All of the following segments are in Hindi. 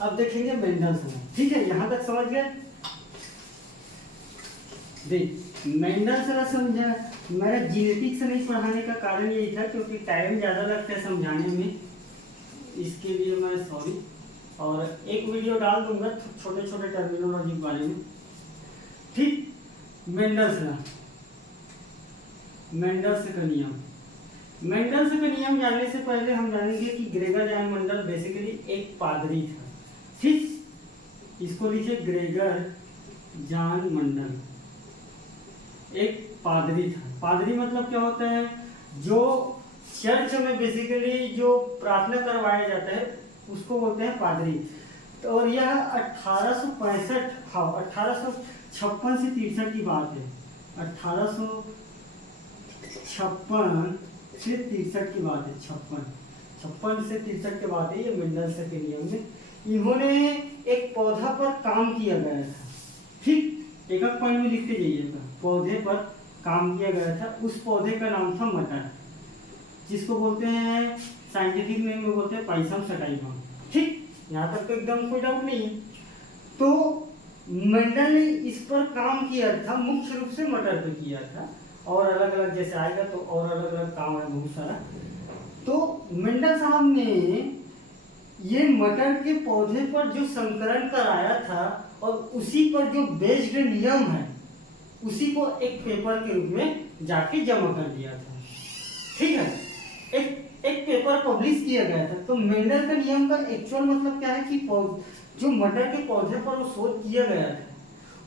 अब देखेंगे मेंडल्स। ठीक है, यहाँ तक समझ गए। देख मेंडल्स समझा। मेरा जेनेटिक्स नहीं पढ़ाने का कारण यही था क्योंकि टाइम ज़्यादा लगता है समझाने में, इसके लिए मैं सॉरी। और एक वीडियो डाल दूंगा छोटे छोटे टर्मिनोलॉजी के बारे में। ठीक, मेंडल्स का नियम। मेंडल्स का नियम जानने से पहले हम जानेंगे कि ग्रेगर जान मेंडल बेसिकली एक पादरी था। ठीक, इसको लिखिए, ग्रेगर जान मेंडल एक पादरी था। पादरी मतलब क्या होता है? जो चर्च में बेसिकली जो प्रार्थना करवाया जाता है उसको बोलते हैं पादरी। तो और यह 1865 हाँ 1856 से 63 की बात है। 1856 से 63 की बात है। 56 से 63 की बात है। ये मेंडल्स के नियम में इन्होंने एक पौधा पर काम किया गया था। ठीक, एक एक पॉइंट में लिखते जाइएगा। पौधे पर काम किया गया था, उस पौधे का नाम था मटर, जिसको बोलते हैं साइंटिफिक नेम में बोलते हैं पाइसम सटाइवम। ठीक, यहाँ तक तो एकदम कोई डाउट नहीं है। तो मेंडल ने इस पर काम किया था, मुख्य रूप से मटर पे किया था, और अलग अलग जैसे आएगा तो और अलग अलग काम है बहुत सारा। तो मेंडल साहब ने ये मटर के पौधे पर जो संकरण कराया था और उसी पर जो बेस्ड नियम है उसी को एक पेपर के रूप में जाके जमा कर दिया था। ठीक है, एक पेपर पब्लिश किया गया था। तो मेंडल का नियम का एक्चुअल मतलब क्या है कि जो मटर के पौधे पर वो शोध किया गया था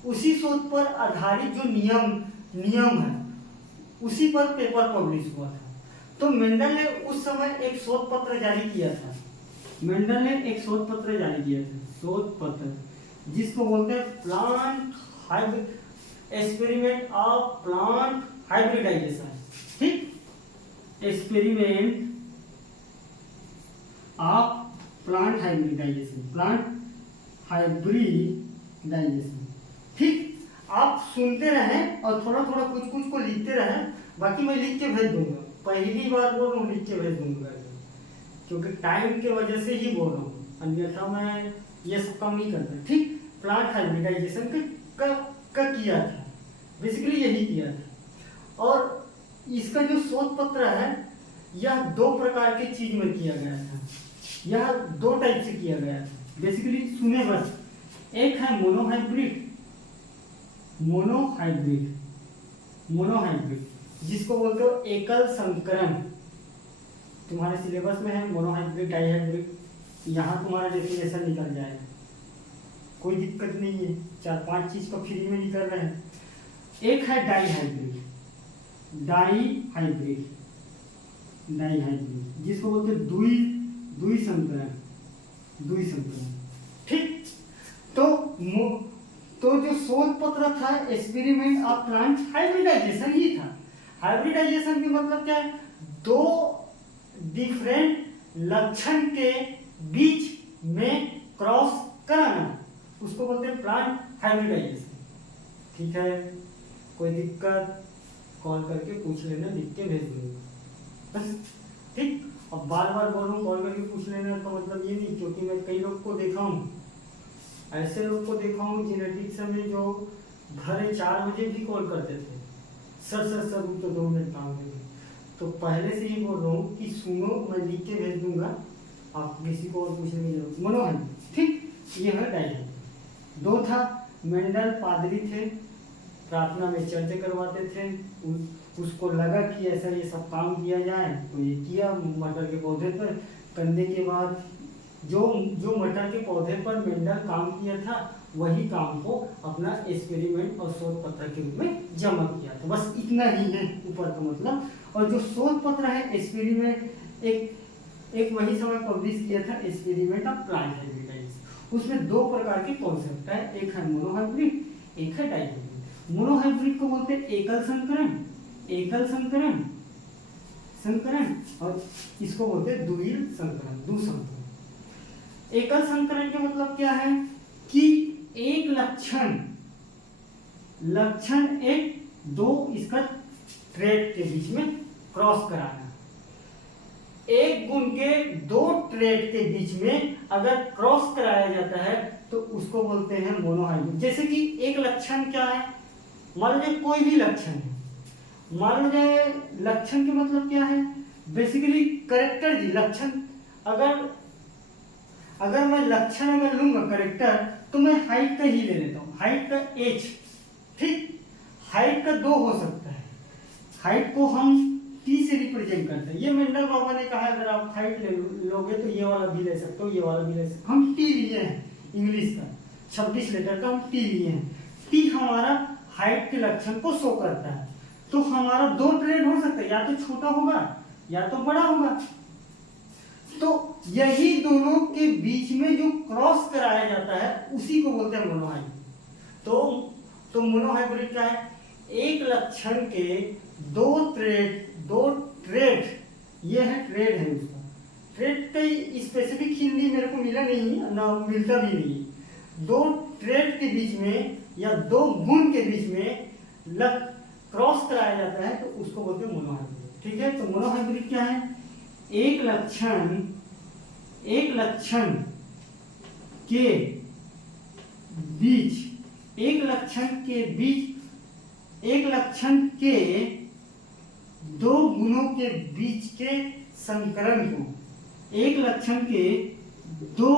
उसी शोध पर आधारित जो नियम है उसी पर पेपर पब्लिश हुआ था। तो मेंडल ने उस समय एक शोध पत्र जारी किया था। मेंडल ने एक शोध पत्र जारी किया था, शोध पत्र, जिसको बोलते हैं plant hybrid experiment of plant hybridisation. ठीक, एक्सपेरिमेंट ऑफ प्लांट हाइब्रिडाइजेशन, ठीक, आप सुनते रहें और थोड़ा थोड़ा कुछ कुछ को लिखते रहें। बाकी मैं लिख के भेज दूंगा, पहली बार बोल रहा हूँ लिख के भेज दूंगा क्योंकि टाइम के वजह से ही बोल रहा हूँ, अन्यथा मैं ये सब काम नहीं करता। ठीक, प्लांट हाइब्रिडाइजेशन का किया था, बेसिकली यही किया था। और इसका जो शोध पत्र है यह दो प्रकार की चीज में किया गया था। यह दो टाइप से किया गया था, बेसिकली सुने बस। एक है मोनोहाइब्रिड जिसको बोलते हो एकल संकरण। तुम्हारे सिलेबस में है मोनोहाइब्रिड, डाईहाइब्रिड, यहाँ तुम्हारा डेफिनेशन निकल जाएगा, कोई दिक्कत नहीं है। 4-5 चीज को फ्री में निकल रहे हैं। एक है डाईहाइब्रिड जिसको बोलते हैं द्वि संकरण। ठीक, तो जो शोध पत्र था एक्सपेरिमेंट ऑफ प्लांट हाइब्रिडाइजेशन ही था। हाइब्रिडाइजेशन का मतलब क्या है? दो डिफरेंट लक्षण के बीच में क्रॉस कराना, उसको बोलते हैं प्लांट हाइब्रिडाइजेशन। ठीक है, कोई दिक्कत कॉल करके पूछ लेना, लिख के भेज दूंगा बस। ठीक, अब बार बार बोल रहा हूँ कॉल करके पूछ लेना तो मतलब ये नहीं, क्योंकि मैं कई लोग को देखा हूँ, ऐसे लोग को देखा हूँ जेनेटिक्स में जो भरे 4 बजे भी कॉल करते थे, सर तो 2 मिनट काम करेंगे। तो पहले से ही बोल रहा हूँ कि सुनो, मैं लिख के भेज दूंगा, आप किसी को और पूछने की जरूरत। मनोहर, ठीक, ये है डायग्राम। 2 था, मेंडल पादरी थे, प्रार्थना में चर्चा करवाते थे, उसको लगा कि ऐसा ये सब काम किया जाए तो ये किया मटर के पौधे पर। करने के बाद जो मटर के पौधे पर मेंडल काम किया था वही काम को अपना एक्सपेरिमेंट और शोध पत्र के रूप में जमा किया था। बस इतना ही है ऊपर का मतलब। और जो शोध पत्र है एक्सपेरिमेंट एक वही समय पब्लिश किया था, एक्सपेरिमेंट ऑफ प्लांट हाइब्रिडाइजेशन। उसमें 2 प्रकार के कॉन्सेप्ट है, एक है मोनोहाइब्रिड, एक है डाइहाइब्रिड। मोनोहाइब्रिड को बोलते हैं एकल संकरण, और इसको बोलते हैं द्विल संकरण। एकल संकरण का मतलब क्या है कि एक लक्षण एक 2 इसका ट्रेट के बीच में क्रॉस कराना। एक गुण के दो ट्रेट के बीच में अगर क्रॉस कराया जाता है तो उसको बोलते हैं मोनोहाइब्रिड। जैसे कि एक लक्षण क्या है, मान लीजिए कोई भी लक्षण है, मान लीजिए लक्षण के मतलब क्या है, बेसिकली करेक्टर जी लक्षण। अगर मैं लक्षण अगर लूंगा करेक्टर तो मैं हाइट का ही ले लेता हूँ, हाइट का एच, ठीक। हाइट का दो हो सकता है, हाइट को हम टी से रिप्रेजेंट करते हैं। ये मेंडल बाबा ने कहा अगर आप हाइट ले लोगे तो ये वाला भी ले सकते हो, ये वाला भी ले सकते हो। हम टी लिए हैं इंग्लिश का 26 लेटर का हम टी लिए हैं। टी हमारा हाइट के लक्षण को शो करता है। तो हमारा दो ट्रेड हो सकता है, या तो छोटा होगा या तो बड़ा होगा। तो यही दोनों के बीच में जो क्रॉस कराया जाता है उसी को बोलते हैं मोनोहाइब्रिड। तो मोनोहाइब्रिड क्या है, एक लक्षण के दो ट्रेड, ये है ट्रेड है उसका। ट्रेड का स्पेसिफिक हिंदी मेरे को मिला नहीं, ना मिलता भी नहीं। दो ट्रेड के बीच में या दो गुण के बीच में क्रॉस कराया जाता है तो उसको बोलते हैं मोनोहाइब्रिड, ठीक है। तो मोनोहाइब्रिड क्या है, एक लक्षण के बीच, एक लक्षण के दो गुणों के बीच के संकरण को, एक लक्षण के दो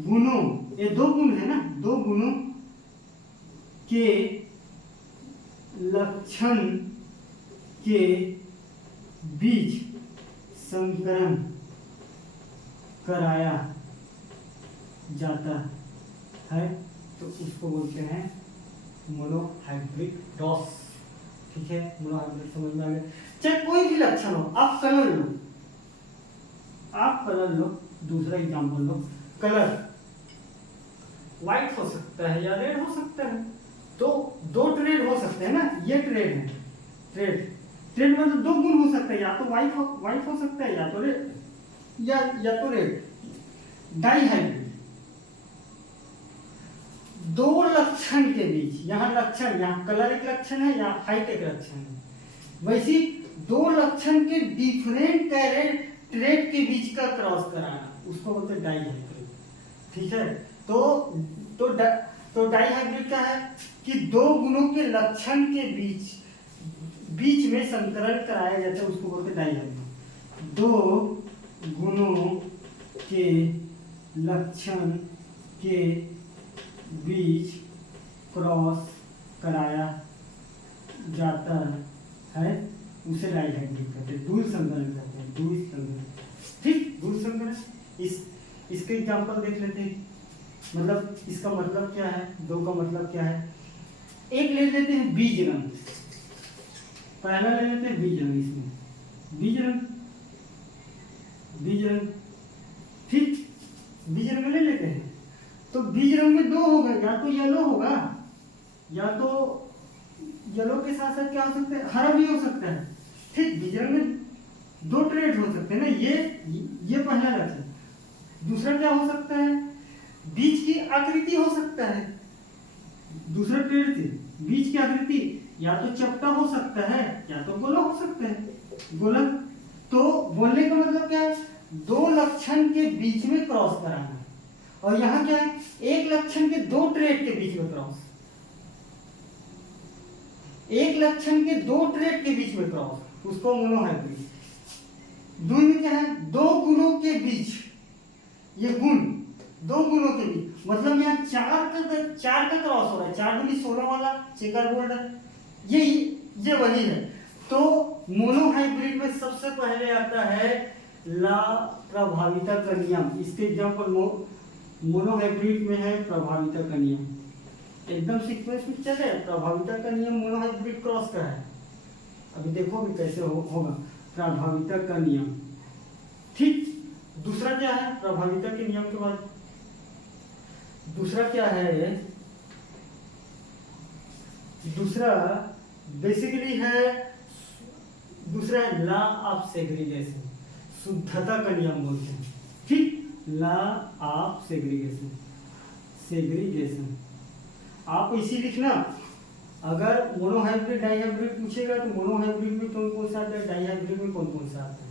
गुणों, ये दो गुण है ना, दो गुणों के लक्षण के बीच संकरण कराया जाता है तो उसको बोलते हैं मोनोहाइब्रिड डॉस, ठीक है। मोनोहाइब्रिड समझ में आ गया। चाहे कोई भी लक्षण हो, आप कलर लो, दूसरा एग्जांपल लो, कलर व्हाइट हो सकता है या रेड हो सकता है। तो दो ट्रेड हो सकते हैं ना, ये ट्रेड है, ट्रेड में तो दो गुण हो सकते हैं, या तो व्हाइट हो सकता है या तो रेड, या तो रेड। डाइहाइब्रिड, दो लक्षण के बीच, यहाँ लक्षण, यहाँ कलर एक लक्षण है, यहाँ हाइट एक लक्षण है, वैसे दो लक्षण के डिफरेंट ट्रेड के बीच का क्रॉस कराना उसको बोलते हैं डाइहाइब्रिड, ठीक है। तो डाइहाइब्रिड क्या है कि दो गुणों के लक्षण के बीच में संकरण कराया जाता है, उसको बोलते हैं डाइहाइब्रिड। दो गुणों के लक्षण के बीच क्रॉस कराया जाता है उसे डाइहाइब्रिड कहते हैं, द्वि संकरण कहते हैं, द्वि संकरण, ठीक। द्वि संकरण, इसके एग्जांपल देख लेते हैं। मतलब इसका मतलब क्या है, दो का मतलब क्या है। एक ले लेते हैं बीज रंग, पहला ले लेते हैं बीज रंग, इसमें बीज रंग, ठीक। बीज रंग ले लेते हैं तो बीज रंग में दो होगा, या तो येलो होगा, या तो येलो के साथ साथ क्या हो सकता है, हरा भी हो सकता है, ठीक। बीज रंग में दो ट्रेड हो सकते हैं ना, ये पहला लक्षण। दूसरा क्या हो सकता है, बीज की आकृति हो सकता है, दूसरा ट्रेड थी बीज की आकृति, या तो चपटा हो सकता है या तो गोला हो सकता है, गोलक। तो बोलने का मतलब क्या है, दो लक्षण के बीच में क्रॉस कराना। और यहाँ क्या है, एक लक्षण के दो ट्रेड के बीच में क्रॉस, एक लक्षण के दो ट्रेड के बीच में क्रॉस, उसको मोनोहाइब्रिड। द्वि में क्या है, दो गुणों के बीच, ये गुण दो गुणों के बीच, मतलब यहाँ चार का क्रॉस हो रहा है, 4 दूनी 16 वाला चेकर बोर्ड है, ये वही है। तो मोनोहाइब्रिड में सबसे पहले आता है ला प्रभाविता का नियम। इसके एग्जांपल मोनोहाइब्रिड में है प्रभाविता का नियम, एकदम सीक्वेंस में चले। प्रभाविता का नियम मोनोहाइब्रिड क्रॉस का है, अभी देखो भी कैसे होगा प्रभाविता का नियम, ठीक। दूसरा क्या है, प्रभाविता के नियम के बाद दूसरा क्या है, दूसरा बेसिकली है, दूसरा है लॉ ऑफ सेग्रीगेशन, शुद्धता का नियम बोलते हैं, ठीक। लॉ ऑफ सेग्रीगेशन, आप इसी लिखना। अगर मोनोहाइब्रिड डाइहाइब्रिड पूछेगा तो मोनोहाइब्रिड में कौन कौन सा आता है, डाइहाइब्रिड में कौन कौन सा आता है,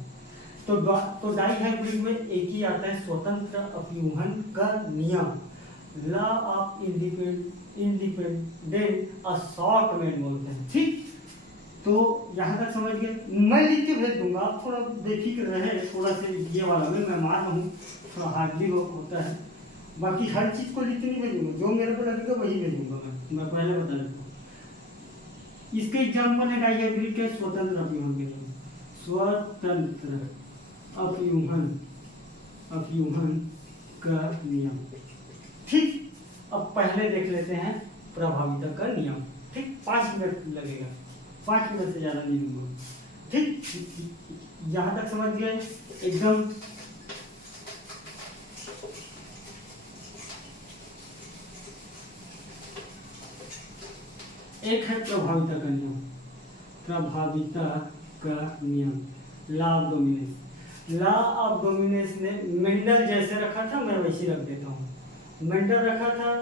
तो डाई हाइब्रिड में एक ही आता है स्वतंत्र अपव्यूहन का नियम, लॉ ऑफ इंडिपेंडेंट असॉर्टमेंट बोलते हैं। ठीक, तो यहाँ तक समझ गए। मैं लिख के भेज दूंगा, आप थोड़ा बेफिक्र रहे, थोड़ा सा ये वाला में मैं मान रहा हूँ थोड़ा हार्डली होता है, बाकी हर चीज़ को लिख के नहीं भेजूंगा, जो मेरे को लगेगा वही भेजूंगा। मैं पहले बता देता हूँ, इसके एग्जाम्पल है डाई हाइब्रिड के स्वतंत्र अपव्यूहन के लिए, स्वतंत्र अपव्यूहन का नियम। ठीक, अब पहले देख लेते हैं प्रभाविता का नियम। ठीक, 5 मिनट लगेगा, 5 मिनट से ज़्यादा नहीं लूँगा। ठीक, यहाँ तक समझ गए एकदम। एक है प्रभाविता का नियम, प्रभाविता का नियम, law of dominance. Law of dominance ने मेंडल जैसे रखा था, मैं वैसे रख देता हूँ। मेंडल रखा था,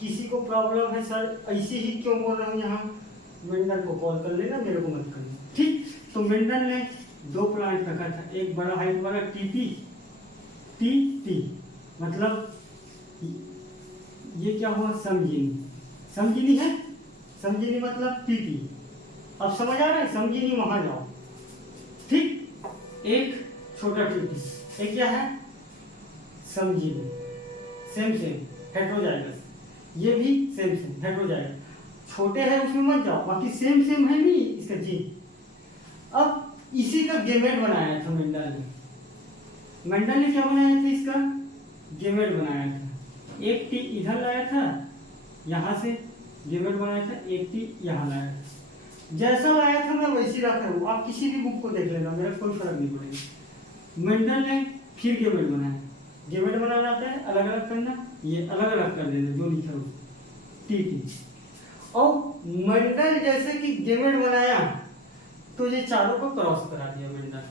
किसी को प्रॉब्लम है सर ऐसे ही क्यों बोल रहा हूँ, यहाँ मेंडल को कॉल कर लेना, मेरे को मत करना। ठीक, तो मेंडल ने 2 प्लांट रखा था, एक बड़ा हाइट वाला टी मतलब ये क्या हुआ, समझिनी है, समझिनी मतलब टी। अब समझ आ रहा है, समझिनी वहां जाओ। ठीक, एक छोटा टी, एक क्या है समझिनी, सेम हेटेरोजाइगस, ये भी सेम हेटेरोजाइगस। छोटे है उसमें मत जाओ, बाकी सेम है नहीं इसका जीन। अब इसी का गेमेट बनाया था मेंडल ने क्या बनाया था, इसका गेमेट बनाया था। एक टी इधर लाया था, यहाँ से गेमेट बनाया था, एक टी यहाँ लाया था। जैसा लाया था मैं वैसे रख रहा हूँ, आप किसी भी बुक को देख लेना, मेरा कोई फर्क नहीं पड़ेगा। मेंडल ने फिर गेमेट बनाया, गेमेट बनाना आता है अलग अलग करना, ये अलग अलग कर देना जो लिखा हो टी। और मेंडल जैसे कि गेमेट बनाया तो ये चारों को क्रॉस करा दिया मेंडल।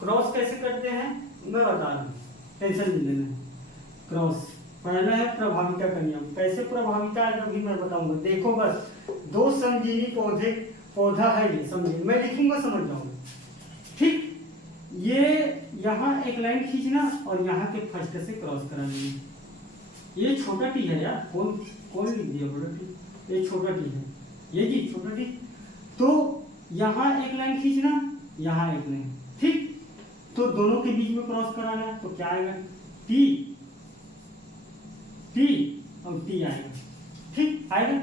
क्रॉस कैसे करते हैं मैं बता दूं, टेंशन नहीं लेना। क्रॉस पहला है प्रभाविता का नियम, कैसे प्रभाविता है अभी मैं बताऊंगा। देखो बस 2 समजीवी पौधा है, ये समझिए, मैं लिखूंगा समझ जाऊंगा। ठीक, ये यहाँ एक लाइन खींचना और यहाँ के फर्स्ट से क्रॉस करा देना। ये छोटा टी है यार, कौन लिख दिया बड़ा टी, ये छोटा टी है, ये जी छोटा टी। तो यहाँ एक लाइन खींचना, यहाँ एक लाइन। ठीक, तो दोनों के बीच में क्रॉस कराना, तो क्या आएगा टी और टी आएगा। ठीक आएगा,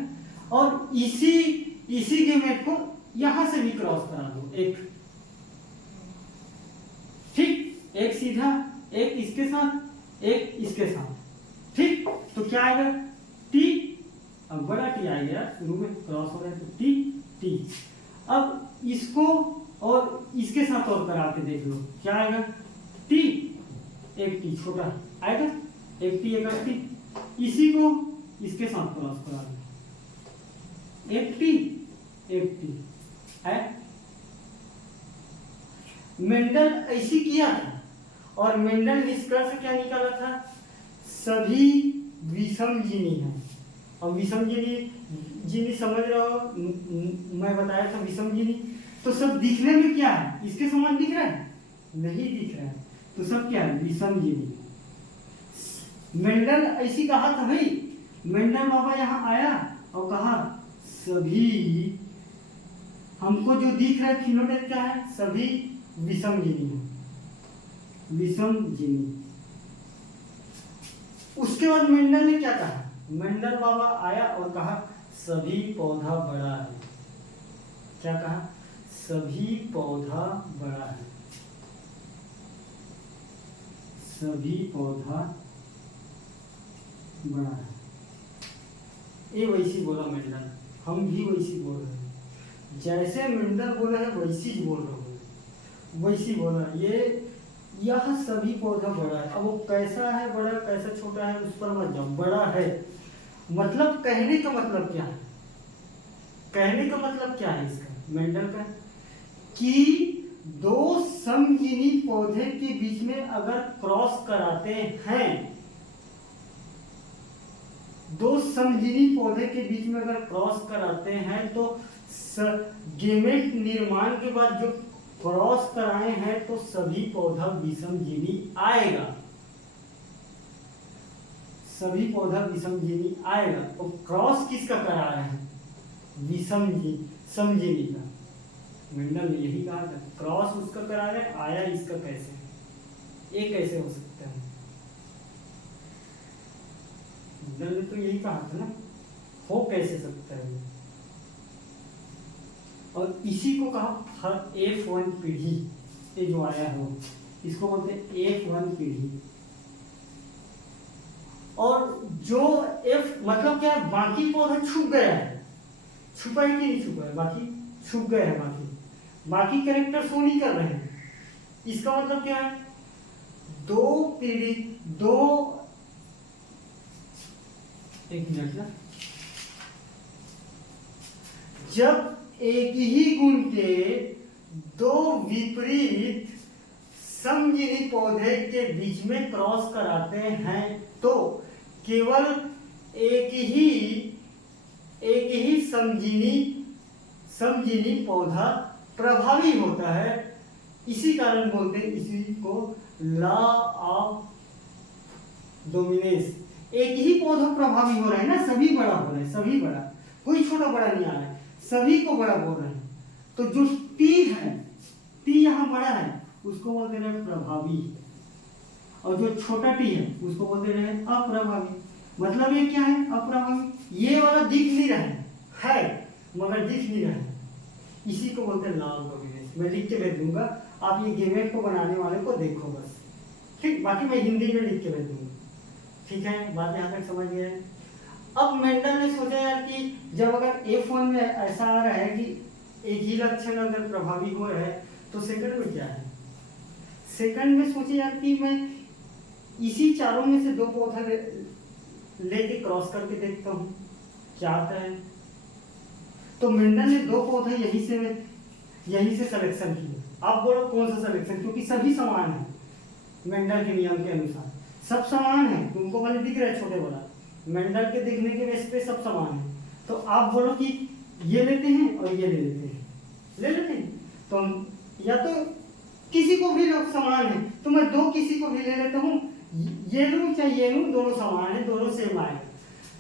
और इसी गेमेट को यहां से भी क्रॉस करा दो, एक। ठीक, एक सीधा, एक इसके साथ, एक इसके साथ। ठीक, तो क्या आएगा टी, अब बड़ा टी आएगा शुरू में क्रॉस हो रहा है तो टी। अब इसको और इसके साथ और करा के देख लो, क्या आएगा टी, एक टी छोटा आएगा, एक टी एक टी। इसी को इसके साथ क्रॉस करा दो, एक टी है। मेंडल ऐसी किया था, और मेंडल निष्कर्ष क्या निकाला था, सभी विषमजीवी हैं। और विषमजीवी समझ रहे हो, मैं बताया था विषमजीवी, तो सब दिखने में क्या है, इसके समान दिख रहा है, नहीं दिख रहा है, तो सब क्या है विषमजीवी। मेंडल ऐसी कहा था भाई, मेंडल बाबा यहाँ आया और कहा सभी, हमको जो दिख रहा है फिनोटाइप क्या है, सभी विषमजीवी हैं, विषमजीवी। उसके बाद मेंडल ने क्या कहा, मेंडल बाबा आया और कहा सभी पौधा बड़ा है। क्या कहा, सभी पौधा बड़ा है, सभी पौधा बड़ा है। ये वैसी बोला मेंडल, हम भी वैसी बोल रहे हैं, जैसे मेंडल बोला है वैसी बोल रहे हो, वैसी बोला। यह सभी पौधा बड़ा है। अब वो कैसा है बड़ा, कैसा छोटा है उस पर मत जाओ, बड़ा है मतलब कहने का मतलब क्या है, कहने का मतलब क्या है इसका मेंडल का, कि 2 समजीवी पौधे के बीच में अगर क्रॉस कराते हैं, 2 समजीवी पौधे के बीच में अगर क्रॉस कराते हैं तो गेमेट निर्माण के बाद जो क्रॉस कराए हैं तो सभी पौधा विषमजीवी आएगा, सभी पौधा विषमजीवी आएगा। तो क्रॉस किसका करा रहे हैं? समजीवी का। मेंडल ने यही कहा था, क्रॉस उसका करा रहे हैं, आया इसका कैसे? ये कैसे हो सकता है? मेंडल ने तो यही कहा था ना, हो कैसे सकता है? और इसी को कहा F1 पीढ़ी, ये जो आया है इसको बोलते हैं F1 पीढ़ी। और जो F मतलब क्या है, बाकी पौधा छुप गया है, छुपा है कि नहीं छुपा है? बाकी छुप गए हैं, बाकी कैरेक्टर शो नहीं कर रहे हैं। इसका मतलब क्या है? एक मिनट ना, जब एक ही गुण के दो विपरीत समजीवी पौधे के बीच में क्रॉस कराते हैं तो केवल एक ही समजीवी पौधा प्रभावी होता है। इसी कारण बोलते हैं इसी को लॉ ऑफ डोमिनेंस। एक ही पौधा प्रभावी हो रहा है ना, सभी बड़ा हो रहा है, सभी बड़ा, कोई छोटा बड़ा नहीं आ रहा है, सभी को बड़ा बोल रहे हैं। तो जो टी है, टी यहाँ बड़ा है, उसको बोलते हैं प्रभावी, और जो छोटा टी है उसको बोलते हैं अप्रभावी। मतलब ये क्या है? अप्रभावी। ये वाला दिख नहीं रहा है मगर दिख नहीं रहा है, इसी को बोलते हैं लॉ ऑफ डोमिनेंस। मैं लिख के भेज दूंगा, आप ये गेमेट को बनाने वाले को देखो बस, ठीक। बाकी मैं हिंदी में लिख के भेज दूंगा, ठीक है? बात यहाँ तक समझ गए? अब मेंडल ने सोचा यार कि जब अगर F1 में ऐसा आ रहा है कि एक ही लक्षण अगर प्रभावी हो रहा है तो सेकंड में क्या है? सेकंड में सोचे यार कि मैं इसी चारों में से दो पौधा लेके क्रॉस करके देखता हूँ क्या आता है। तो मेंडल ने दो पौधे यहीं से सिलेक्शन किया। आप बोलो कौन सा सिलेक्शन? क्योंकि सभी समान है, मेंडल के नियम के अनुसार सब समान है। तुमको वाले दिख रहा है छोटे बड़ा, मेंडल के देखने के बेस पे सब समान है। तो आप बोलो कि ये लेते हैं और ये ले लेते हैं, तो हम या तो किसी को भी लोग समान है तो मैं दो किसी को भी ले लेता हूँ, ये लूँ चाहे ये लूँ, दोनों समान है, दोनों सेम आए।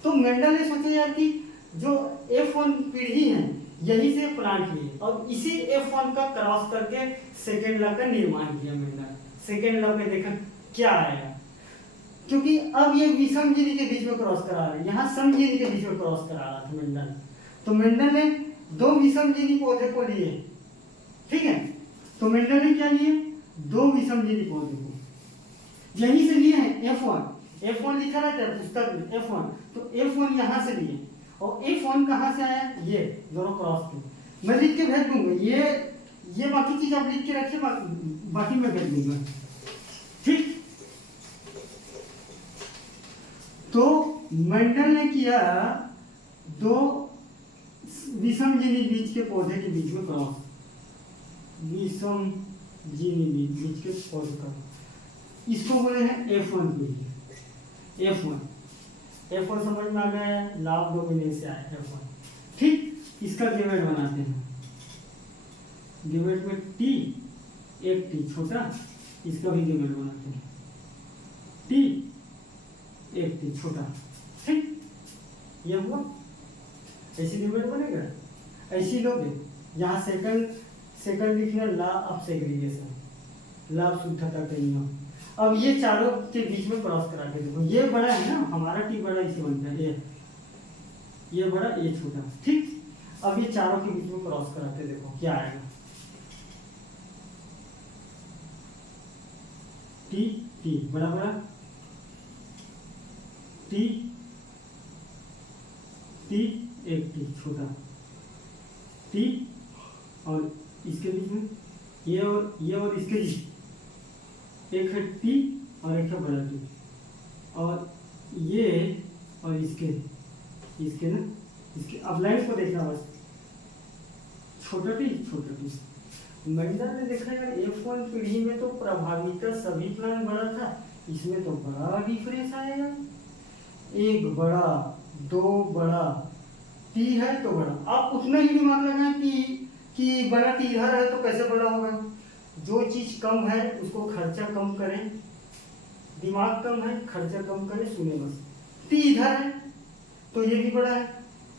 तो मेंडल ने सोचा यार कि जो F1 पीढ़ी है यही से प्लांट लिए और इसी F1 का क्रॉस करके सेकेंड लॉ का निर्माण किया मेंडल। सेकेंड लॉ में देखा क्या आया, क्योंकि अब ये विषमजीवी के बीच में क्रॉस करा रहा है, यहाँ समजीवी के बीच में क्रॉस करा रहा था मेंडल। तो मेंडल ने दो विषमजीवी पौधे को लिए, ठीक है? तो मेंडल ने क्या लिए? दो विषमजीवी पौधे को यहीं से लिए हैं F1 लिखा रहता है पुस्तक में F1, तो F1 यहाँ से लिए और F1 कहाँ से आया? ये दोनों क्रॉस के। मैं लिख के भेज दूंगा, ये बाकी चीज आप लिख के रखिए, बाकी मैं भेज दूंगा, ठीक। तो मेंडल ने किया दो विषमजीवी बीज के पौधे के बीच में क्रॉस, विषमजीवी बीज के पौधे का, इसको बोले हैं F1 पीढ़ी। F1 समझ में आ गया? लॉ ऑफ डोमिनेंस से आया F1, ठीक। इसका गेमेट बनाते हैं, गेमेट में T, एक T छोटा, इसका भी गेमेट बनाते हैं, T एक T छोटा, ठीक। ये हुआ, ऐसी गेमेट बनेगा, ऐसी लोगे। यहाँ सेकंड लिखना law of segregation, law of शुद्धता का नियम। अब ये चारों के बीच में क्रॉस करा के देखो, ये बड़ा है ना, हमारा T बड़ा इसे बनता है, ये बड़ा ये छोटा, ठीक। अब ये चारों के बीच में क्रॉस करा के देखो क्या आएगा। T बड़ा बड़ा, T एक T छोटा, T और इसके बीच में ये और इसके बीच एक है T और एक है बड़ा T, और ये और इसके ना इसके अब लाइन को देखना बस, छोटा T। मेंडल ने देखा यार F1 पीढ़ी में तो प्रभाविता सभी प्लांट बड़ा था, इसमें तो बड़ा डिफरेंस आएगा, एक बड़ा दो बड़ा, T है तो बड़ा। आप उतना ही दिमाग लगाएं कि कि बड़ा टी इधर है तो कैसे बड़ा होगा। जो चीज कम है उसको खर्चा कम करें, दिमाग कम है खर्चा कम करें, सुने बस। टी इधर है तो ये भी बड़ा है,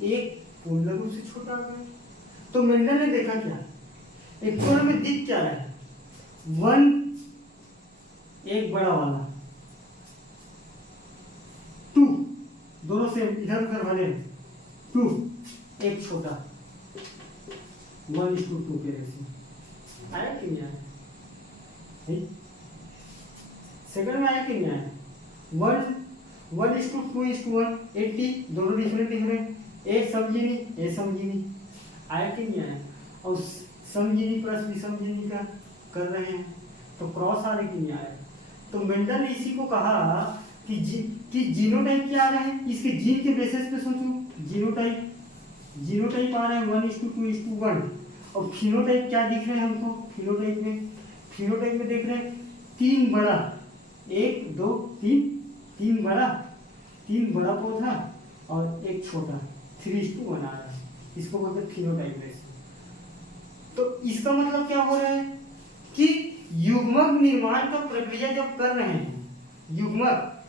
एक पूर्ण रूप से छोटा आ गया। तो मेंडल ने देखा क्या, इक्वल में दिख क्या रहा है, 1 एक बड़ा वाला, 2 दोनों से इधर उधर भले, 2 एक छोटा, 1:2 के रेशियो। आया कि नहीं आया? सेकंड में आया कि नहीं आया? 1:2:1 80 दोनों डिफरेंट, एक समझिनी एक समझिनी, आया कि नहीं आया? और समझिनी प्लस विसमझिनी का कर रहे हैं तो क्रॉस आ रहे कि नहीं आया? तो मेंडल ने इसी को कहा कि जीनोटाइप क्या आ रहे हैं, इसके जीन के बेसिस पे सोचो। जीनोटाइप आ रहा है 1:2:1 और फिनोटाइप क्या दिख रहे हैं हमको, फिनोटाइप में देख रहे हैं 3 बड़ा, 1 2 3 बड़ा पौधा और एक छोटा, 3:1 आ रहा है। इसको बोलते हैं फिनोटाइप रेशियो। तो इसका मतलब क्या हो रहा है कि युग्मक निर्माण का प्रक्रिया जब कर रहे हैं, युग्मक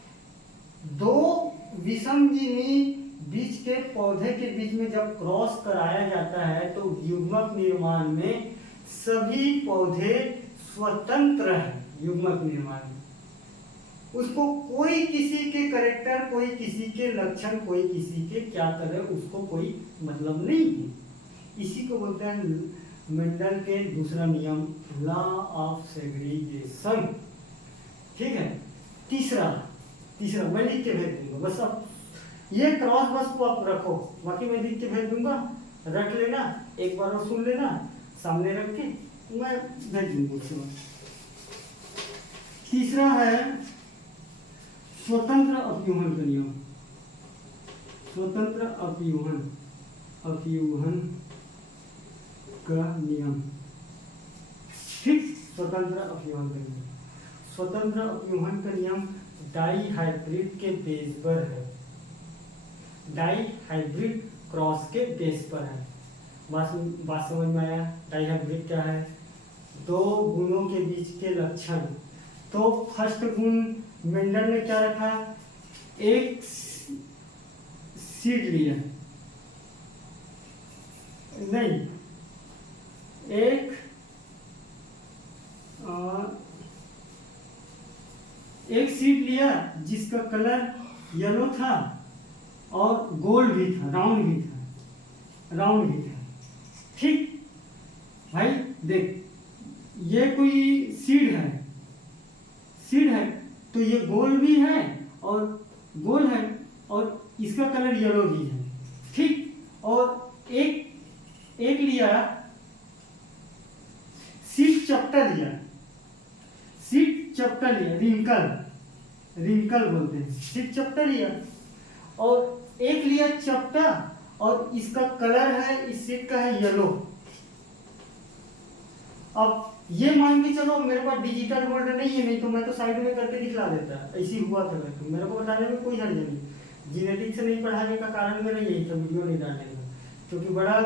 2 विषमजीवी बीज के पौधे के बीच में जब क्रॉस कराया जाता है तो युग्मक निर्माण में सभी पौधे स्वतंत्र हैं। युग्मक निर्माण में उसको कोई किसी के कैरेक्टर, कोई किसी के लक्षण, कोई किसी के क्या करे उसको कोई मतलब नहीं है। इसी को बोलते हैं मेंडल के दूसरा नियम, लॉ ऑफ सेग्रीगेशन। ठीक है। तीसरा मैं लिख के भेज दूंगा, बस अब ये क्रॉस बस को आप रखो, बाकी मैं लिख के भेज दूंगा, रख लेना, एक बार और सुन लेना, सामने रख के मैं भेज दूंगा। तीसरा है स्वतंत्र अपव्यूहन का नियम, स्वतंत्र अपव्यूहन का नियम। ठीक, स्वतंत्र अपव्यूहन का नियम डाईहाइब्रिड के बेस पर है, डाईहाइब्रिड क्रॉस के बेस पर है। बात समझ में आया? डाईहाइब्रिड क्या है? 2 गुणों के बीच के लक्षण। तो फर्स्ट गुण मेंडल ने क्या रखा, एक सीड लिया, नहीं एक सीड लिया जिसका कलर येलो था और गोल भी था, राउंड भी था। ठीक भाई, देख ये कोई सीड है तो ये गोल भी है और इसका कलर येलो भी है। ठीक, और एक लिया सीड चपटा लिया, रिंकल बोलते हैं, सीड चपटा लिया, और एक लिया चपटा और इसका कलर है, इस सीड का है येलो। अब ये मान के चलो मेरे पास डिजिटल बोर्ड नहीं है, नहीं तो मैं तो साइड में करके दिखला देता, ऐसी हुआ था। तो मेरे को बताने में कोई हर्ज नहीं, जेनेटिक्स नहीं पढ़ाने का कारण मेरा यही था, वीडियो नहीं डालने का, क्योंकि बड़ा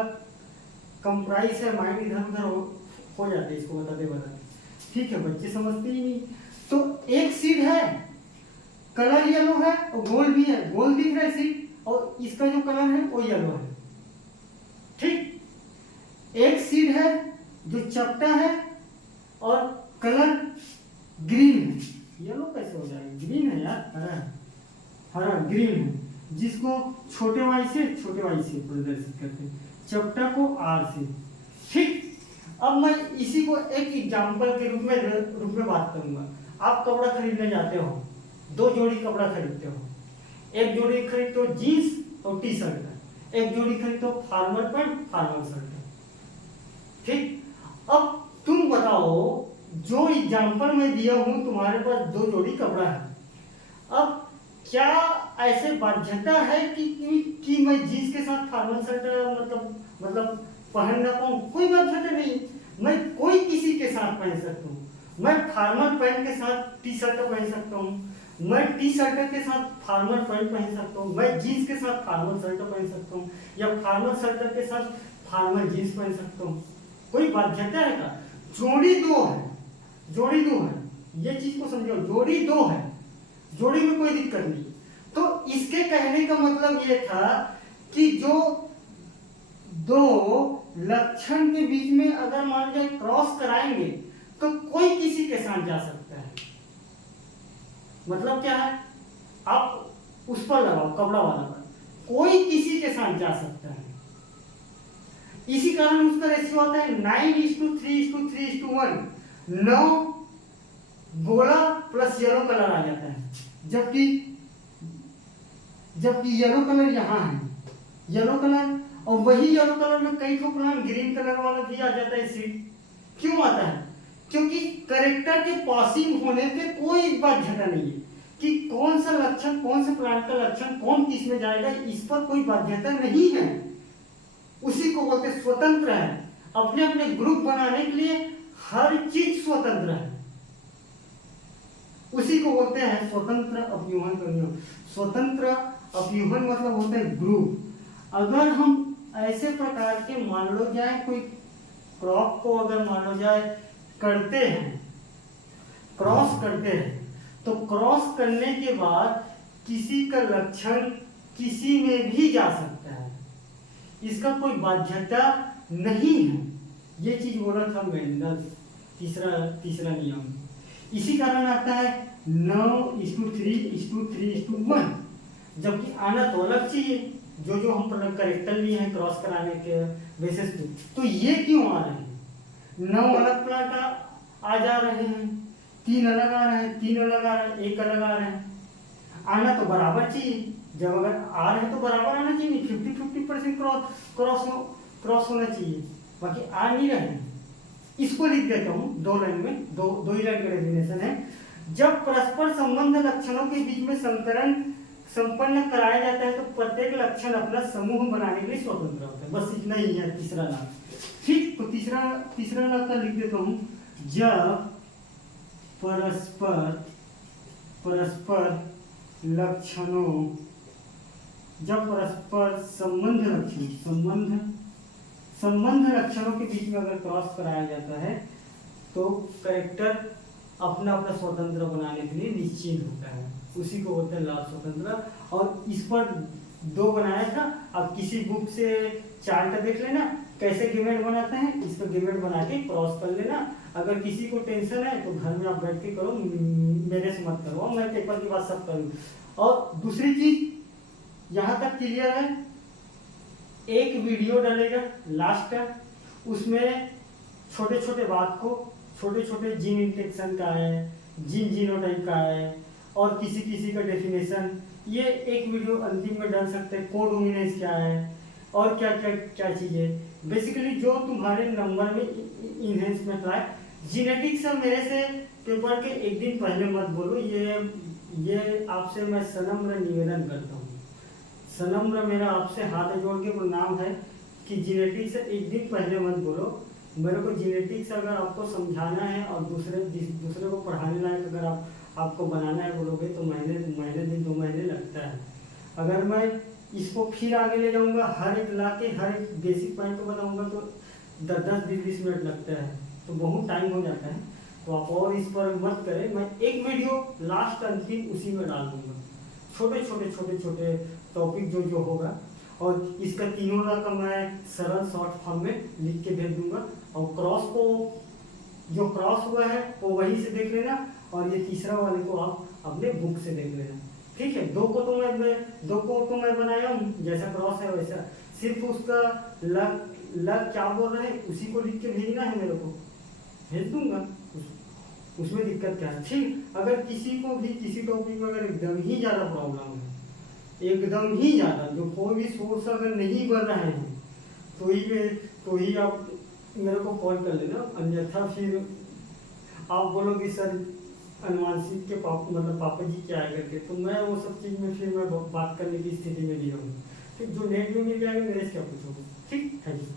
कम प्राइस है, माइंड इधर उधर हो जाते इसको बताते। ठीक है, बच्चे समझते ही नहीं। तो एक सीड है, कलर येलो है और गोल भी है, गोल दिख रहा है सीड, और इसका जो कलर है वो येलो है। ठीक, एक सीड है जो चपटा है और कलर ग्रीन है, येलो कैसे हो जाएगा, ग्रीन है यार, हरा ग्रीन है, जिसको छोटे वाई से प्रदर्शित करते हैं, चपटा को आर से। ठीक, अब मैं इसी को एक एग्जाम्पल के रूप में बात करूंगा। आप कपड़ा खरीदने जाते हो, 2 जोड़ी कपड़ा खरीदते हो, एक जोड़ी खरीदते हो जीन्स और टी शर्ट का, एक जोड़ी खरीदते हो फॉर्मल पैंट फॉर्मल शर्ट का। ठीक, अब तुम बताओ, जो एग्जाम्पल मैं दिया हूं, तुम्हारे पास 2 जोड़ी कपड़ा है, अब क्या ऐसे बाध्यता है कि मैं जीन्स के साथ फॉर्मल शर्ट मतलब पहन ना पाऊं? कोई बाध्यता नहीं, मैं कोई किसी के साथ पहन सकता हूँ, मैं फॉर्मल पैंट के साथ टी शर्ट पहन सकता हूँ, मैं टी शर्ट के साथ फॉर्मल पैंट पहन सकता हूँ, मैं जीन्स के साथ फॉर्मल शर्ट पहन सकता हूँ, या फॉर्मल शर्ट के साथ फॉर्मल जीन्स पहन सकता हूँ। कोई बाध्यता है का? जोड़ी दो है, जोड़ी दो है, ये चीज को समझो, जोड़ी दो है, जोड़ी में कोई दिक्कत नहीं। तो इसके कहने का मतलब ये था कि जो दो लक्षण के बीच में अगर मान लीजिए क्रॉस कराएंगे तो कोई किसी के साथ जा सकता है। मतलब क्या है, आप उस पर लगाओ, कपड़ा वाला पर, कोई किसी के साथ जा सकता है। इसी कारण उसका रेशियो आता है 9:3:3:1। 9 गोला प्लस येलो कलर आ जाता है, जबकि येलो कलर यहाँ है, येलो कलर, और वही येलो कलर में कई ठो प्लांट ग्रीन कलर वाला भी आ जाता है सीड। क्यों आता है? क्योंकि करेक्टर के पासिंग होने पे कोई बाध्यता नहीं है कि कौन सा लक्षण, कौन से प्लांट का लक्षण कौन किस में जाएगा, इस पर कोई बाध्यता नहीं है। उसी को बोलते स्वतंत्र है, अपने अपने ग्रुप बनाने के लिए हर चीज स्वतंत्र है, उसी को बोलते हैं स्वतंत्र अपव्यूहन प्रनियम। स्वतंत्र अपव्यूहन मतलब होता है ग्रुप। अगर हम ऐसे प्रकार के मान लो जाए कोई क्रॉप को अगर मान लो जाए करते हैं, क्रॉस करते हैं, तो क्रॉस करने के बाद किसी का लक्षण किसी में भी जा सकता है, इसका कोई बाध्यता नहीं है। ये चीज बोला था मेंडल, तीसरा नियम। इसी कारण आता है 9:3:3:1, जबकि आना तो अलग चाहिए, जो हम करेक्टर लिए हैं क्रॉस कराने के बेसिस पे। तो ये क्यों आ रहे हैं? 9 अलग प्लाट आ जा रहे हैं, 3 अलग आ रहे हैं, 3 अलग आ रहे हैं, 1 अलग आ रहे हैं। आना तो बराबर चाहिए, जब अगर आ रहे हैं तो बराबर आना चाहिए, 50-50% क्रॉस होना चाहिए, बाकी आ नहीं रहे हैं। इसको लिख देता हूँ 2 लाइन में, दो ही लाइन का डेफिनेशन है। जब परस्पर संबंध लक्षणों के बीच में संकरण संपन्न कराया जाता है तो प्रत्येक लक्षण अपना समूह बनाने के लिए स्वतंत्र होता है। बस इतना ही है तीसरा लाभ। ठीक, तो तीसरा लाभ का लिख देता हूँ। जब परस्पर लक्षणों, जब परस्पर संबंध लक्षणों के बीच में अगर क्रॉस कराया जाता है तो करेक्टर अपना स्वतंत्र बनाने के लिए निश्चित होता है, उसी को बोलते हैं लाभ स्वतंत्र। और इस पर 2 बनाया था, अब किसी बुक से चार्ट देख लेना कैसे गिमेट बनाते हैं, इसको गिमेट बना के क्रॉस कर लेना। अगर किसी को टेंशन है तो घर में आप बैठ के करो, मेरे से मत करो, मैं पेपर की बात सब करूँ। और दूसरी चीज यहाँ तक क्लियर है, एक वीडियो डालेगा लास्ट का, उसमें छोटे छोटे बात को, छोटे छोटे जीन इंफेक्शन का है, जीन जीनोटाइप का है, और किसी का डेफिनेशन, ये एक वीडियो अंतिम में डाल सकते हैं। कोडोमिनेंस क्या है और क्या चीज़ें, बेसिकली जो तुम्हारे नंबर में इन्हेंसमेंट लाए। जीनेटिक्स मेरे से पेपर के एक दिन पहले मत बोलो, ये आपसे मैं सनम्र निवेदन करता हूँ, सनम्र मेरा आपसे हाथ जोड़ के प्रणाम है कि जीनेटिक्स एक दिन पहले मत बोलो। मेरे को जीनेटिक्स अगर आपको समझाना है और दूसरे को पढ़ाने लायक अगर आपको बनाना है बोलोगे तो महीने दिन 2 महीने लगता है। अगर मैं इसको फिर आगे ले जाऊंगा, हर एक ला के हर एक बेसिक पॉइंट को बताऊंगा तो 10-20 मिनट लगता है, तो बहुत टाइम हो जाता है। तो आप और इस पर मत करें, मैं एक वीडियो लास्ट अंतिम उसी में डाल दूंगा, छोटे टॉपिक जो होगा, और इसका तीनों का मैं सरल शॉर्ट फॉर्म में लिख के भेज दूंगा। और क्रॉस को जो क्रॉस हुआ है वो वहीं से देख लेना, और ये तीसरा वाले को आप अपने बुक से देख लेना। ठीक है, 2 को तो मैं बनाया हूँ, जैसा क्रॉस है वैसा, सिर्फ उसका लग क्या बोल रहे हैं उसी को लिख के भेजना है, मेरे को भेज दूंगा, उसमें दिक्कत क्या है। ठीक, अगर किसी को भी किसी टॉपिक में अगर एकदम ही ज़्यादा प्रॉब्लम है, एकदम ही ज़्यादा, जो कोई भी सोर्स अगर नहीं बन रहे हैं तो ही आप मेरे को कॉल कर लेना, अन्यथा फिर आप बोलोगे सर अनुवांशिक के पापा जी क्या है करके, तो मैं वो सब चीज़ में फिर मैं बात करने की स्थिति में नहीं रहूँगा। ठीक, जो नेट में मिल जाएगा मेरे से क्या पूछोगे। ठीक, थैंक यू।